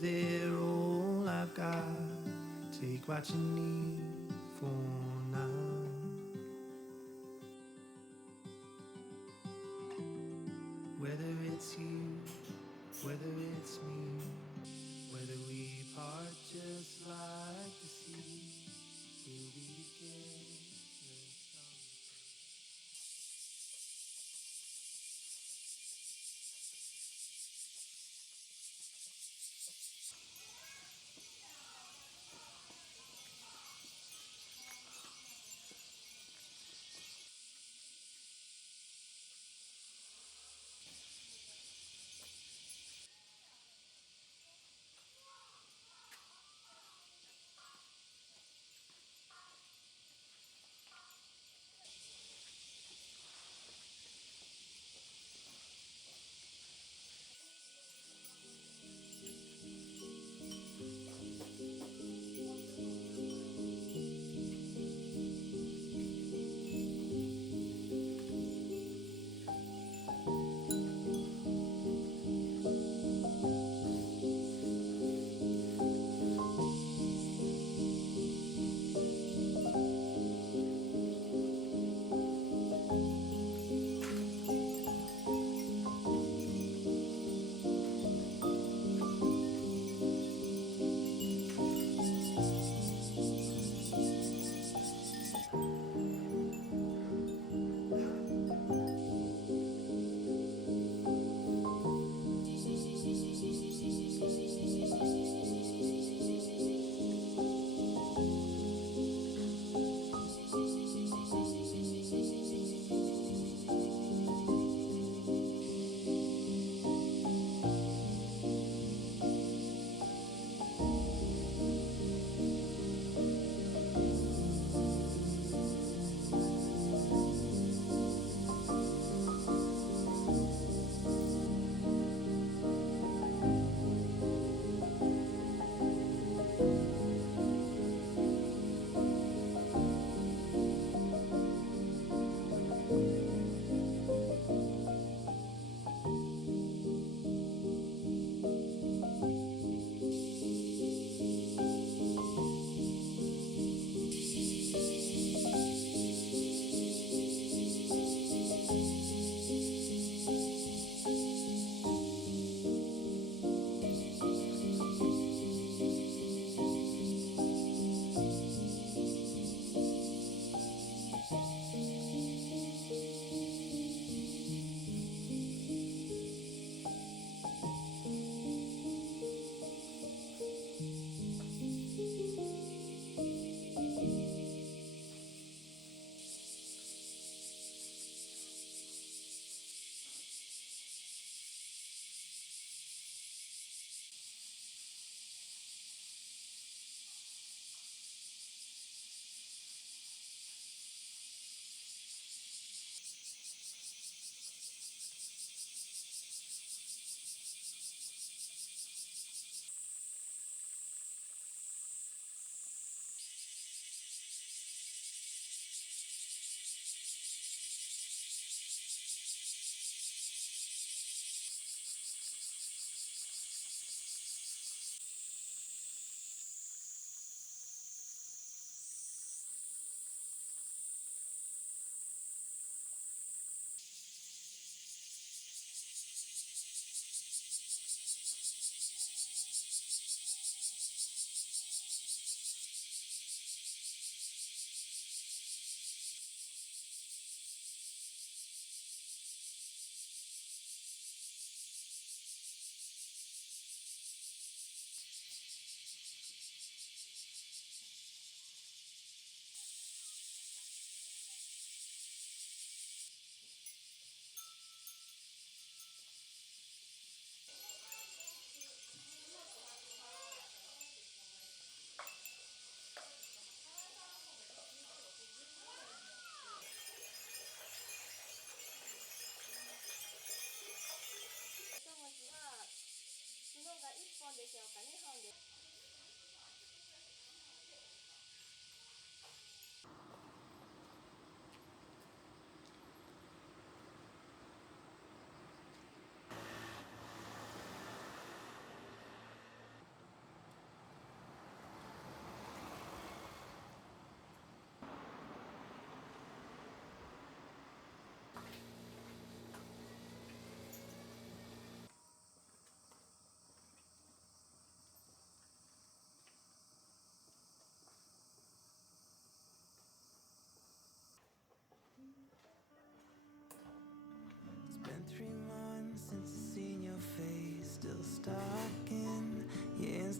'cause they're all I've got. Take what you need for now. Whether it's you, whether it's me, whether we part just like the sea, we'll be together someday.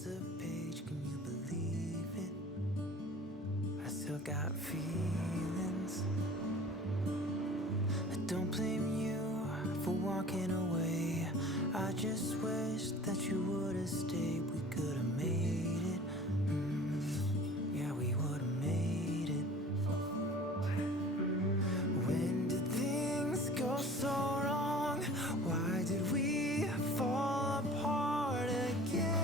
just a page, can you believe it? I still got feelings. I don't blame you for walking away. I just wish that you would've stayed. We could've made it. Yeah, we would've made it. When did things go so wrong? Why did we fall apart again?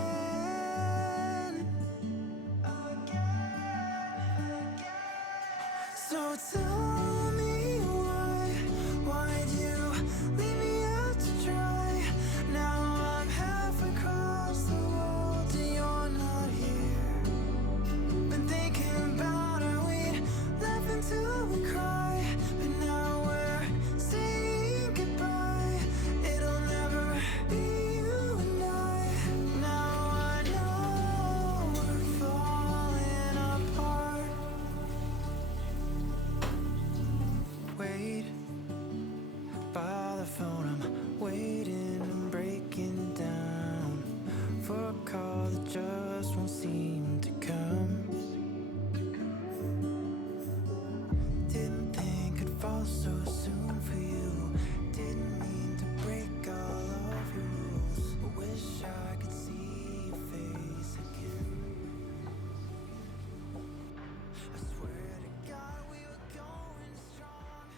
So tell me why'd you leave me out to dry? Now I'm half across the world and you're not here. Been thinking about how we'd laugh until we cry, but now we're saying goodbye. It'll never be you and I. Now I know we're falling apart. Wait by the phone, I'm waiting, I'm breaking down for a call that just won't seem to come. Didn't think I'd fall so soon for you. Didn't mean to break all of your rules. I wish I could see your face again. I swear to God we were going strong,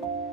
but